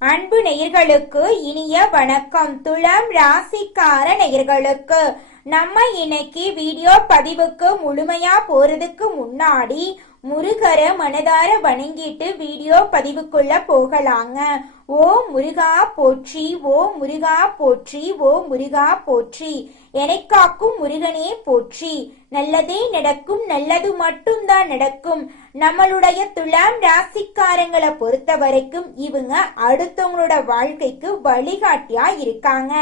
அன்பு நேயர்களுக்கு இனிய வணக்கம். துலாம் ராசிக்கார நேயர்களுக்கு நம்ம இன்னைக்கு வீடியோ பதிவுக்கு முழுமையா போறதுக்கு முன்னாடி முருகரை மனதார வணங்கிட்டு வீடியோ பதிவுக்குள்ள போகலாங்க. ஓ முருகா போற்றி ஓ முருகா போற்றி ஓ முருகா போற்றி. எனக்காக்கும் முருகனே போற்றி. நல்லதே நடக்கும் நல்லது மட்டும்தான் நடக்கும். நம்மளுடைய துலாம் ராசிக்காரங்களை பொறுத்த வரைக்கும் இவங்க அடுத்தவங்களோட வாழ்க்கைக்கு வழிகாட்டியா இருக்காங்க.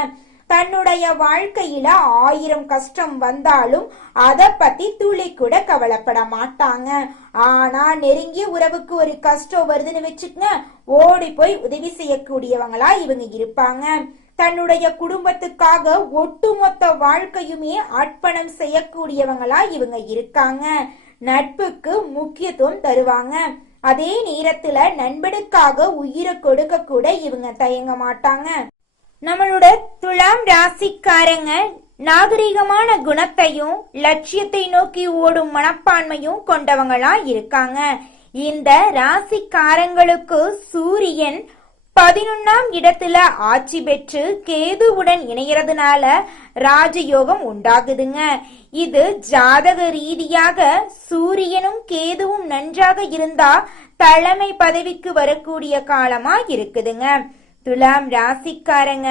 தன்னுடைய வாழ்க்கையில ஆயிரம் கஷ்டம் வந்தாலும் அத பத்தி துளி கூட கவலைப்பட மாட்டாங்க. ஆனா நெருங்கிய உறவுக்கு ஒரு கஷ்டம் வருதுன்னு வச்சுக்கங்க ஓடி போய் உதவி செய்யக்கூடியவங்களா இவங்க இருப்பாங்க. தன்னுடைய குடும்பத்துக்காக ஒட்டுமொத்த வாழ்க்கையுமே அர்ப்பணம் செய்யக்கூடியவங்களா இவங்க இருக்காங்க. நட்புக்கு முக்கியத்துவம் தருவாங்க. அதே நேரத்துல நண்பனுக்காக உயிரை கொடுக்க கூட இவங்க தயங்க மாட்டாங்க. நம்மளோட துலாம் ராசிக்காரங்க நாகரிகமான குணத்தையும் லட்சியத்தை நோக்கி ஓடும் மனப்பான்மையும் கொண்டவங்களா இருக்காங்க. இந்த ராசிக்காரங்களுக்கு சூரியன் பதினொன்னாம் இடத்துல ஆட்சி பெற்று கேதுவுடன் இணையறதுனால ராஜயோகம் உண்டாகுதுங்க. இது ஜாதக ரீதியாக சூரியனும் கேதுவும் நன்றாக இருந்தா தலைமை பதவிக்கு வரக்கூடிய காலமா இருக்குதுங்க. துலாம் ராசிக்காரங்க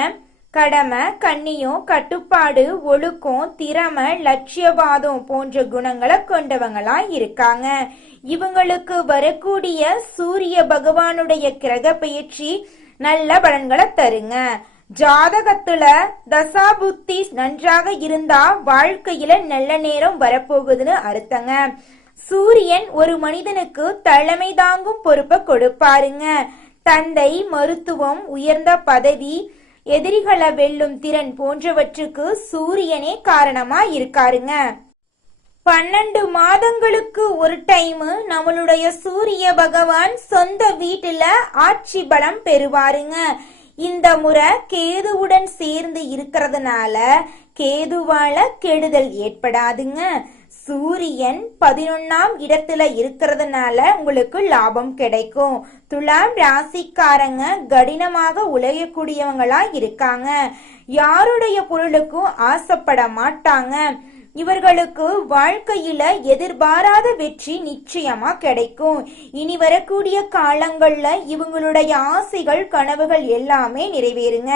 கடமை கண்ணியம் கட்டுப்பாடு ஒழுக்கம் திறமை லட்சியவாதம் போன்ற குணங்களை கொண்டவங்களா இருக்காங்க. இவங்களுக்கு வரக்கூடிய சூரிய பகவானுடைய கிரக பயிற்சி நல்ல பலன்களை தருங்க. ஜாதகத்துல தசாபுத்தி நன்றாக இருந்தா வாழ்க்கையில நல்ல நேரம் வரப்போகுதுன்னு அர்த்தங்க. சூரியன் ஒரு மனிதனுக்கு தலைமை தாங்கும் பொறுப்பை கொடுப்பாருங்க. தந்தை மருத்துவம் உயர்ந்த பதவி எதிரிகளை வெல்லும் திறன் போன்றவற்றுக்கு சூரியனே காரணமா இருக்காருங்க. பன்னெண்டு மாதங்களுக்கு ஒரு டைம் நம்மளுடைய சூரிய பகவான் சொந்த வீட்டுல ஆட்சி பலம் பெறுவாருங்க. இந்த முறை கேதுவுடன் சேர்ந்து இருக்கிறதுனால கேதுவால கெடுதல் ஏற்படாதுங்க. சூரியன் பதினொன்னாம் இடத்துல இருக்கிறதுனால உங்களுக்கு லாபம் கிடைக்கும். துலாம் ராசிக்காரங்க கடினமாக உழையக்கூடியவங்களா இருக்காங்க. யாருடைய பொருளுக்கும் ஆசைப்பட மாட்டாங்க. இவர்களுக்கு வாழ்க்கையில எதிர்பாராத வெற்றி நிச்சயமா கிடைக்கும். இனி வரக்கூடிய காலங்கள்ல இவங்களுடைய ஆசைகள் கனவுகள் எல்லாமே நிறைவேறுங்க.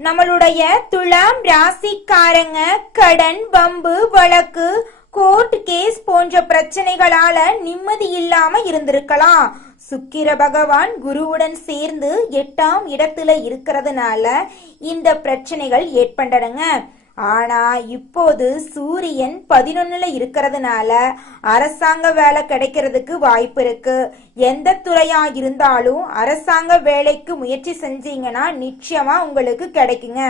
நம்மளுடைய துலாம் ராசிக்காரங்க கடன் வம்பு வழக்கு கோர்ட் கேஸ் போன்ற பிரச்சனைகளால நிம்மதி இல்லாம இருந்திருக்கலாம். சுக்கிர பகவான் குருவுடன் சேர்ந்து எட்டாம் இடத்துல இருக்கிறதுனால இந்த பிரச்சனைகள் ஏற்பண்டனுங்க ஆனா இப்போது சூரியன் பதினொன்னுல இருக்கிறதுனால அரசாங்க வேலை கிடைக்கிறதுக்கு வாய்ப்பு இருக்கு. எந்த துறையா இருந்தாலும் அரசாங்க வேலைக்கு முயற்சி செஞ்சீங்கன்னா நிச்சயமா உங்களுக்கு கிடைக்குங்க.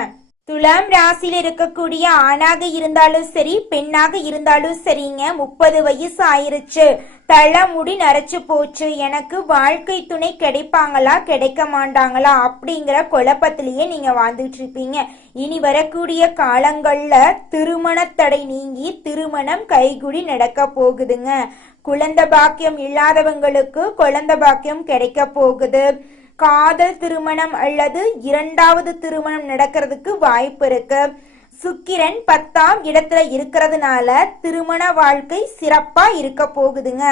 துலாம் ராசியில் இருக்கக்கூடிய ஆணாக இருந்தாலும் சரி பெண்ணாக இருந்தாலும் சரிங்க. முப்பது வயசு ஆயிருச்சு. தலைமுடி நரைச்சு போச்சு. எனக்கு வாழ்க்கை துணை கிடைப்பாங்களா கிடைக்க மாட்டாங்களா அப்படிங்கிற குழப்பத்திலேயே நீங்க வாழ்ந்துட்டு இருப்பீங்க இனி வரக்கூடிய காலங்கள்ல திருமண தடை நீங்கி திருமணம் கைகுடி நடக்க போகுதுங்க. குழந்த பாக்கியம் இல்லாதவங்களுக்கு குழந்த பாக்கியம் கிடைக்க போகுது. காதல் திருமணம் அல்லது இரண்டாவது திருமணம் நடக்கிறதுக்கு வாய்ப்பு இருக்கு. சுக்கிரன் பத்தாம் இடத்துல இருக்கிறதுனால திருமண வாழ்க்கை சிறப்பா இருக்க போகுதுங்க.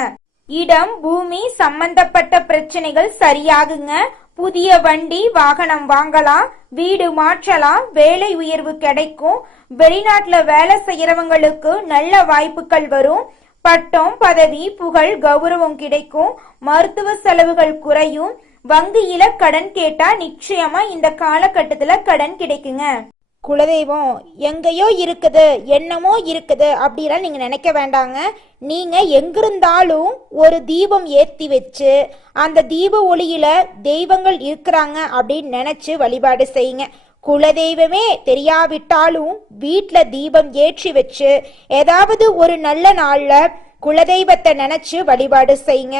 இடம் பூமி சம்பந்தப்பட்ட பிரச்சனைகள் சரியாகுங்க. புதிய வண்டி வாகனம் வாங்கலாம். வீடு மாற்றலாம். வேலை உயர்வு கிடைக்கும். வெளிநாட்டுல வேலை செய்யறவங்களுக்கு நல்ல வாய்ப்புகள் வரும். பட்டம் பதவி புகழ் கௌரவம் கிடைக்கும். மருத்துவ செலவுகள் குறையும். வங்கியில கடன் கேட்டா நிச்சயமா இந்த காலகட்டத்துல கடன் கிடைக்குங்க. குலதெய்வம் எங்கேயோ இருக்குது என்னமோ இருக்குது அப்படிலாம் நீங்க நினைக்க வேண்டாங்க. நீங்க எங்கிருந்தாலும் ஒரு தீபம் ஏத்தி வச்சு அந்த தீப ஒளியில தெய்வங்கள் இருக்கிறாங்க அப்படின்னு நினைச்சு வழிபாடு செய்யுங்க. குலதெய்வமே தெரியாவிட்டாலும் வீட்ல தீபம் ஏற்றி வச்சு ஏதாவது ஒரு நல்ல நாள்ல குலதெய்வத்தை நினைச்சு வழிபாடு செய்யுங்க.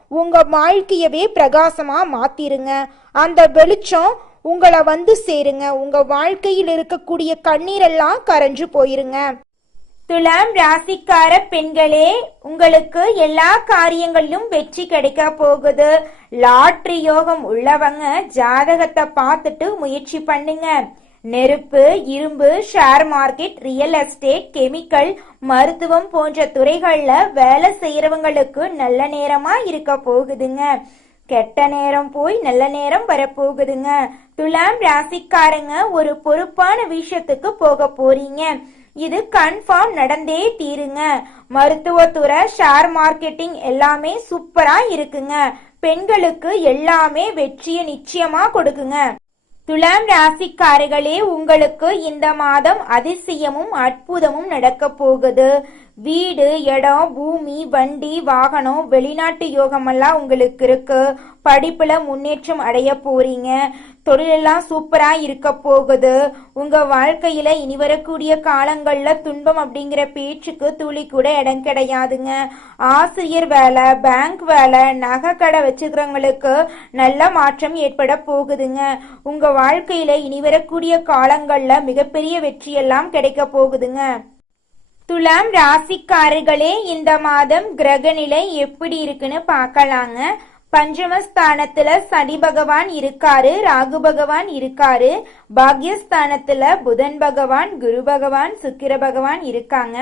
உங்க வாழ்க்கையவே பிரகாசமா மாத்திருங்க. அந்த வெளிச்சம் உங்களை வந்து சேருங்க. உங்க வாழ்க்கையில் இருக்கக்கூடிய கண்ணீரெல்லாம் கரைஞ்சு போயிருங்க. துலாம் ராசிக்கார பெண்களே உங்களுக்கு எல்லா காரியங்களிலும் வெற்றி கிடைக்க போகுது. லாட்ரி யோகம் உள்ளவங்க ஜாதகத்தை பார்த்துட்டு முயற்சி பண்ணுங்க. நெருப்பு இரும்பு share market real estate chemical மருத்துவம் போன்ற துறைகள்ல வேலை செய்யறவங்களுக்கு நல்ல நேரமா இருக்க போகுதுங்க. கெட்ட நேரம் போய் நல்ல நேரம் வரப்போகுதுங்க. துலாம் ராசிக்காரங்க ஒரு பொறுப்பான விஷயத்துக்கு போக போறீங்க. இது கன்ஃபார்ம் நடந்தே தீருங்க. மருத்துவத்துறை ஷேர் மார்க்கெட்டிங் எல்லாமே சூப்பரா இருக்குங்க. பெண்களுக்கு எல்லாமே வெற்றியை நிச்சயமா கொடுக்குங்க. துலாம் ராசிக்காரர்களே உங்களுக்கு இந்த மாதம் அதிசயமும் அற்புதமும் நடக்க போகுது. வீடு இடம் பூமி வண்டி வாகனம் வெளிநாட்டு யோகமெல்லாம் உங்களுக்கு இருக்கு. படிப்புல முன்னேற்றம் அடைய போறீங்க. தொழிலெல்லாம் சூப்பரா இருக்க போகுது. உங்க வாழ்க்கையில இனி வரக்கூடிய காலங்கள்ல துன்பம் அப்படிங்கிற பேச்சுக்கு துளி கூட இடம் கிடையாதுங்க. ஆசிரியர் வேலை பேங்க் வேலை நகை கடை வச்சுக்கிறவங்களுக்கு நல்ல மாற்றம் ஏற்பட போகுதுங்க. உங்க வாழ்க்கையில இனி வரக்கூடிய காலங்கள்ல மிகப்பெரிய வெற்றியெல்லாம் கிடைக்க போகுதுங்க. துலாம் ராசிக்காரர்களே இந்த மாதம் கிரகநிலை எப்படி இருக்குன்னு பார்க்கலாங்க. பஞ்சமஸ்தானத்துல சனி பகவான் இருக்காரு ராகு பகவான் இருக்காரு பாக்யஸ்தானத்துல புதன் பகவான் குரு பகவான் சுக்கிர பகவான் இருக்காங்க.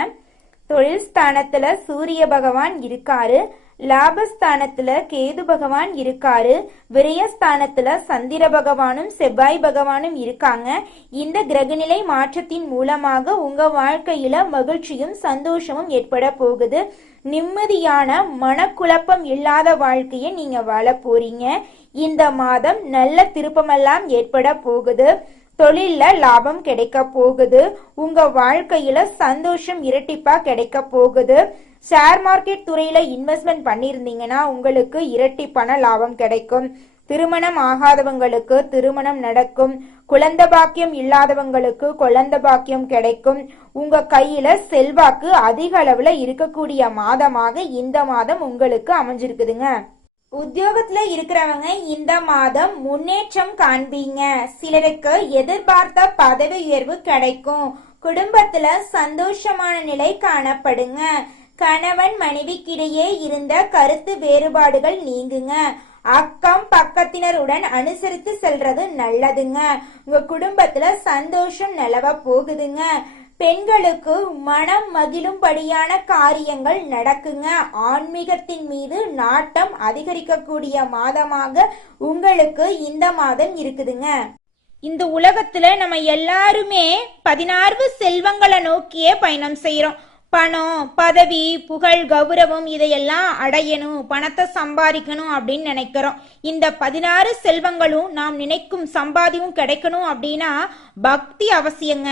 தொழில் ஸ்தானத்துல சூரிய பகவான் இருக்காரு. லாபஸ்தானத்துல கேது பகவான் இருக்காரு விரயஸ்தானத்துல சந்திர பகவானும் செவ்வாய் பகவானும் இருக்காங்க. இந்த கிரகநிலை மாற்றத்தின் மூலமாக உங்க வாழ்க்கையில மகிழ்ச்சியும் சந்தோஷமும் ஏற்பட போகுது. நிம்மதியான மனக்குழப்பம் இல்லாத வாழ்க்கையை நீங்க வாழ போறீங்க. இந்த மாதம் நல்ல திருப்பமெல்லாம் ஏற்பட போகுது. தொழில்ல லாபம் கிடைக்க போகுது. உங்க வாழ்க்கையில சந்தோஷம் இரட்டிப்பா கிடைக்க போகுது. ஷேர் மார்க்கெட் துறையில இன்வெஸ்ட்மெண்ட் பண்ணியிருந்தீங்கன்னா உங்களுக்கு இரட்டிப்பான லாபம் கிடைக்கும். திருமணம் ஆகாதவங்களுக்கு திருமணம் நடக்கும். குழந்த பாக்கியம் இல்லாதவங்களுக்கு குழந்த பாக்கியம் கிடைக்கும். உங்க கையில செல்வாக்கு அதிக அளவுல இருக்கக்கூடிய மாதமாக இந்த மாதம் உங்களுக்கு அமைஞ்சிருக்குதுங்க. உத்தியோகத்துல இருக்கிறவங்க இந்த மாதம் முன்னேற்றம் காண்பீங்க. சிலருக்கு எதிர்பார்த்த பதவி உயர்வு கிடைக்கும். குடும்பத்துல சந்தோஷமான நிலை காணப்படுங்க. கணவன் மனைவிக்கிடையே இருந்த கருத்து வேறுபாடுகள் நீங்குங்க. அக்கம் பக்கத்தினருடன் அனுசரித்து செல்றது நல்லதுங்க. உங்க குடும்பத்துல சந்தோஷம் நிலவ போகுதுங்க. பெண்களுக்கு மனம் மகிழும்படியான காரியங்கள் நடக்குங்க. ஆன்மீகத்தின் மீது நாட்டம் அதிகரிக்கக்கூடிய மாதமாக உங்களுக்கு இந்த மாதம் இருக்குதுங்க. இந்த உலகத்துல நம்ம எல்லாருமே பதினாறு செல்வங்களை நோக்கியே பயணம் செய்யறோம் பணம் பதவி புகழ் கௌரவம் இதையெல்லாம் அடையணும் பணத்தை சம்பாதிக்கணும் அப்படின்னு நினைக்கிறோம். இந்த பதினாறு செல்வங்களும் நாம் நினைக்கும் சம்பாதியும் கிடைக்கணும் அப்படின்னா பக்தி அவசியங்க.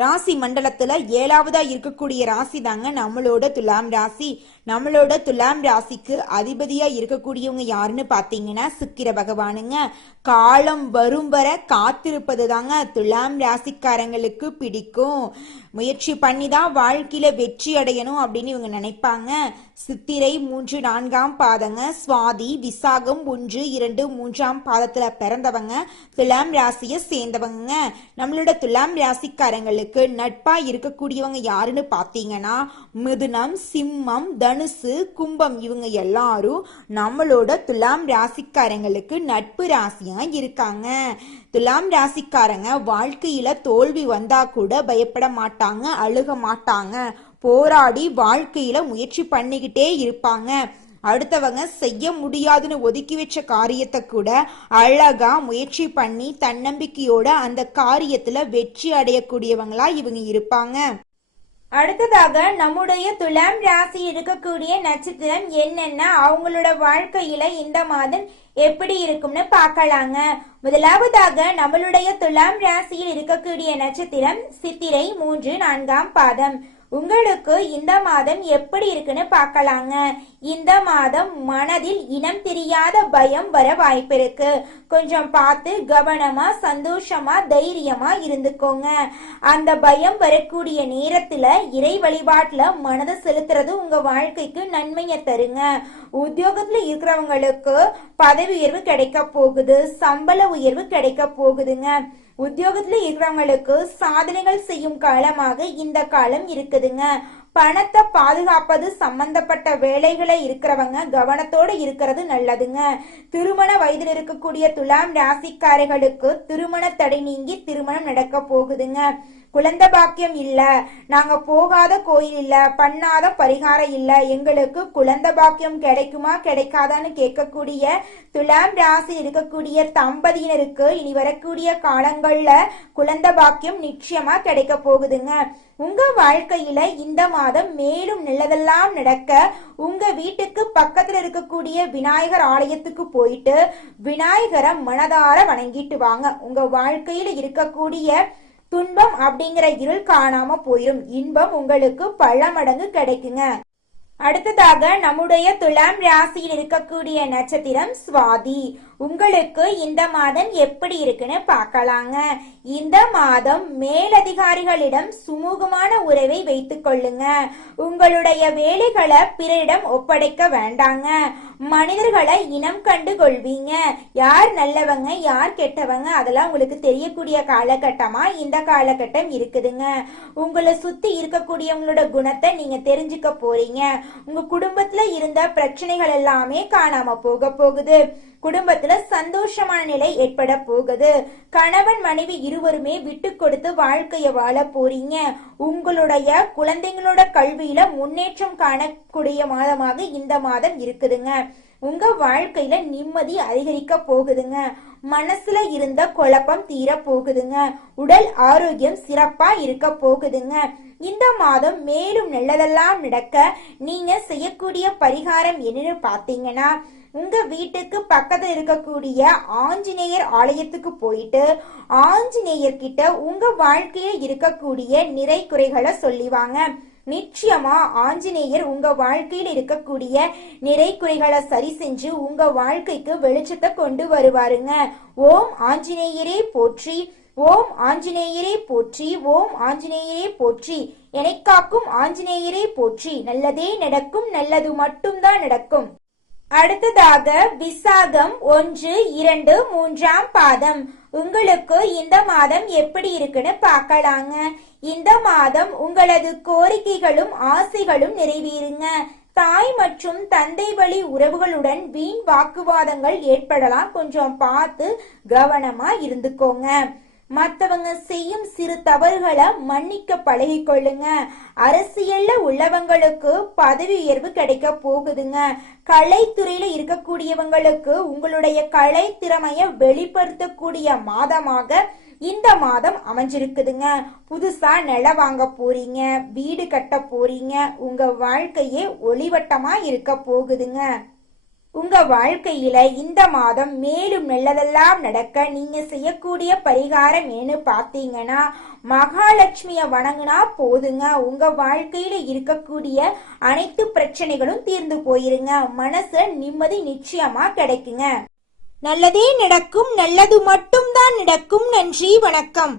ராசி மண்டலத்துல ஏழாவதா இருக்கக்கூடிய ராசி தாங்க நம்மளோட துலாம் ராசி. நம்மளோட துலாம் ராசிக்கு அதிபதியா இருக்கக்கூடியவங்க யாருன்னு பாத்தீங்கன்னா சுக்கிர பகவானுங்க. காலம் வரும் வர காத்திருப்பது தாங்க துலாம் ராசிக்காரங்களுக்கு பிடிக்கும். முயற்சி பண்ணி தான் வாழ்க்கையில வெற்றி அடையணும் அப்படின்னு இவங்க நினைப்பாங்க. சித்திரை மூன்று நான்காம் பாதங்க சுவாதி விசாகம் ஒன்று இரண்டு மூன்றாம் பாதத்துல பிறந்தவங்க துலாம் ராசியை சேர்ந்தவங்க நம்மளோட துலாம் ராசிக்காரங்களுக்கு நட்பா இருக்கக்கூடியவங்க யாருன்னு பாத்தீங்கன்னா மிதுனம் சிம்மம் தனுசு கும்பம் இவங்க எல்லாரும் நம்மளோட துலாம் ராசிக்காரங்களுக்கு நட்பு ராசியா இருக்காங்க. துலாம் ராசிக்காரங்க வாழ்க்கையில தோல்வி வந்தா கூட பயப்பட மாட்டாங்க அழுக மாட்டாங்க. போராடி வாழ்க்கையில முயற்சி பண்ணிக்கிட்டே இருப்பாங்க. அடுத்தவங்க செய்ய முடியாதுன்னு ஒதுக்கி வச்ச காரியத்தை கூட அழகா முயற்சி பண்ணி தன்னம்பிக்கையோட அந்த காரியத்துல வெற்றி அடையக்கூடியவங்களா இவங்க இருப்பாங்க. அடுத்ததாக நம்முடைய துலாம் ராசி இருக்கக்கூடிய நட்சத்திரம் என்னென்ன அவங்களோட வாழ்க்கையில இந்த மாதம் எப்படி இருக்கும்னு பார்க்கலாங்க. முதலாவதாக நம்மளுடைய துலாம் ராசியில் இருக்கக்கூடிய நட்சத்திரம் சித்திரை மூன்று நான்காம் பாதம். உங்களுக்கு இந்த மாதம் எப்படி இருக்குன்னு பார்க்கலாங்க. இந்த மாதம் மனதில் இனம் தெரியாத பயம் வர வாய்ப்பு இருக்கு. கொஞ்சம் பார்த்து கவனமா சந்தோஷமா தைரியமா இருந்துக்கோங்க. அந்த பயம் வரக்கூடிய நேரத்துல இறை வழிபாட்டுல மனதை செலுத்துறது உங்க வாழ்க்கைக்கு நன்மையை தருங்க. உத்தியோகத்துல இருக்கிறவங்களுக்கு பதவி உயர்வு கிடைக்க போகுது சம்பள உயர்வு கிடைக்க போகுதுங்க. உத்தியோகத்துல இருக்கிறவங்களுக்கு சாதனைகள் செய்யும் காலமாக இந்த காலம் இருக்குதுங்க. பணத்தை பாதுகாப்பது சம்பந்தப்பட்ட வேலைகளை இருக்கிறவங்க கவனத்தோட இருக்கிறது நல்லதுங்க. திருமண வயதில் இருக்கக்கூடிய துலாம் ராசிக்காரர்களுக்கு திருமண தடை நீங்கி திருமணம் நடக்க போகுதுங்க. குழந்த பாக்கியம் இல்ல. நாங்க போகாத கோயில் இல்ல. பண்ணாத பரிகாரம் இல்ல. எங்களுக்கு குழந்த பாக்கியம் கிடைக்குமா கிடைக்காதான்னு கேட்கக்கூடிய துலாம் ராசி இருக்கக்கூடிய தம்பதியினருக்கு இனி வரக்கூடிய காலங்கள்ல குழந்த பாக்கியம் நிச்சயமா கிடைக்க போகுதுங்க. உங்க வாழ்க்கையில இந்த மாதம் மேலும் நல்லதெல்லாம் நடக்க உங்க வீட்டுக்கு பக்கத்துல இருக்கக்கூடிய விநாயகர் ஆலயத்துக்கு போயிட்டு விநாயகரை மனதார வணங்கிட்டு வாங்க. உங்க வாழ்க்கையில இருக்கக்கூடிய துன்பம் அப்படிங்கிற இருள் காணாம போயிடும் இன்பம் உங்களுக்கு பல மடங்கு கிடைக்குங்க. அடுத்ததாக நம்முடைய துலாம் ராசியில் இருக்கக்கூடிய நட்சத்திரம் சுவாதி. உங்களுக்கு இந்த மாதம் எப்படி இருக்குன்னு பார்க்கலாங்க. இந்த மாதம் மேலதிகாரிகளிடம் சுமூகமான உறவை வைத்துக் கொள்ளுங்க. உங்களுடைய வேலைகளை பிறரிடம் ஒப்படைக்க வேண்டாங்க. மனிதர்களை இனம் கண்டு கொள்வீங்க. யார் நல்லவங்க யார் கெட்டவங்க அதெல்லாம் உங்களுக்கு தெரியக்கூடிய காலகட்டமா? இந்த காலகட்டம் இருக்குதுங்க. உங்களை சுத்தி இருக்கக்கூடியவங்களோட குணத்தை நீங்க தெரிஞ்சுக்க போறீங்க. உங்க குடும்பத்துல இருந்த பிரச்சனைகள் எல்லாமே காணாம போக போகுது. குடும்பத்துல சந்தோஷமான நிலை ஏற்பட போகுது. கணவன் மனைவி இருவருமே விட்டு கொடுத்து வாழ்க்கைய வாழ போறீங்க. உங்களுடைய குழந்தைங்களோட கல்வியில முன்னேற்றம் காணக்கூடிய மாதமாக இந்த மாதம் இருக்குதுங்க. உங்க வாழ்க்கையில நிம்மதி அதிகரிக்க போகுதுங்க. மனசுல இருந்த குழப்பம் தீர போகுதுங்க. உடல் ஆரோக்கியம் சிறப்பா இருக்க போகுதுங்க. இந்த மாதம் மேலும் நல்லதெல்லாம் நடக்க நீங்க செய்யக்கூடிய பரிகாரம் என்னன்னு பாத்தீங்கன்னா உங்க வீட்டுக்கு பக்கத்துல இருக்கக்கூடிய ஆஞ்சநேயர் ஆலயத்துக்கு போயிட்டு ஆஞ்சநேயர் கிட்ட உங்க வாழ்க்கையில இருக்கக்கூடிய நிறை குறைகளை சொல்லிவாங்க. நிச்சயமா ஆஞ்சநேயர் உங்க வாழ்க்கையில் இருக்கக்கூடிய நிறை குறைகளை சரி செஞ்சு உங்க வாழ்க்கைக்கு வெளிச்சத்தை கொண்டு வருவாருங்க. ஓம் ஆஞ்சநேயரே போற்றி ஓம் ஆஞ்சநேயரே போற்றி ஓம் ஆஞ்சநேயரே போற்றி. எனக்காக்கும் ஆஞ்சநேயரே போற்றி. நல்லதே நடக்கும் நல்லது மட்டும்தான் நடக்கும். அடுத்ததாக விசாகம் ஒன்று இரண்டு மூன்றாம் பாதம். உங்களுக்கு இந்த மாதம் எப்படி இருக்குன்னு பார்க்கலாங்க. இந்த மாதம் உங்களது கோரிக்கைகளும் ஆசைகளும் நிறைவேறுங்க. தாய் மற்றும் தந்தை வழி உறவுகளுடன் வீண் வாக்குவாதங்கள் ஏற்படலாம். கொஞ்சம் பார்த்து கவனமா இருந்துக்கோங்க. மத்தவங்க செய்யும் சிறு தவறுகளை மன்னிக்க பழகிக்கொள்ளுங்க. அரசியல்ல உள்ளவங்களுக்கு பதவி உயர்வு கிடைக்க போகுதுங்க. கலைத்துறையில இருக்கக்கூடியவங்களுக்கு உங்களுடைய கலை திறமைய வெளிப்படுத்தக்கூடிய மாதமாக இந்த மாதம் அமைஞ்சிருக்குதுங்க. புதுசா நில வாங்க போறீங்க வீடு கட்ட போறீங்க உங்க வாழ்க்கையே ஒளிவட்டமா இருக்க போகுதுங்க. உங்க வாழ்க்கையில இந்த மாதம் மேலும் நல்லதெல்லாம் நடக்க நீங்க செய்யக்கூடிய பரிகாரம் என்ன பாத்தீங்கன்னா மகாலட்சுமிய வணங்கினா போதுங்க. உங்க வாழ்க்கையில இருக்கக்கூடிய அனைத்து பிரச்சனைகளும் தீர்ந்து போயிருங்க. மனசுல நிம்மதி நிச்சயமா கிடைக்குங்க. நல்லதே நடக்கும் நல்லது மட்டும்தான் நடக்கும். நன்றி வணக்கம்.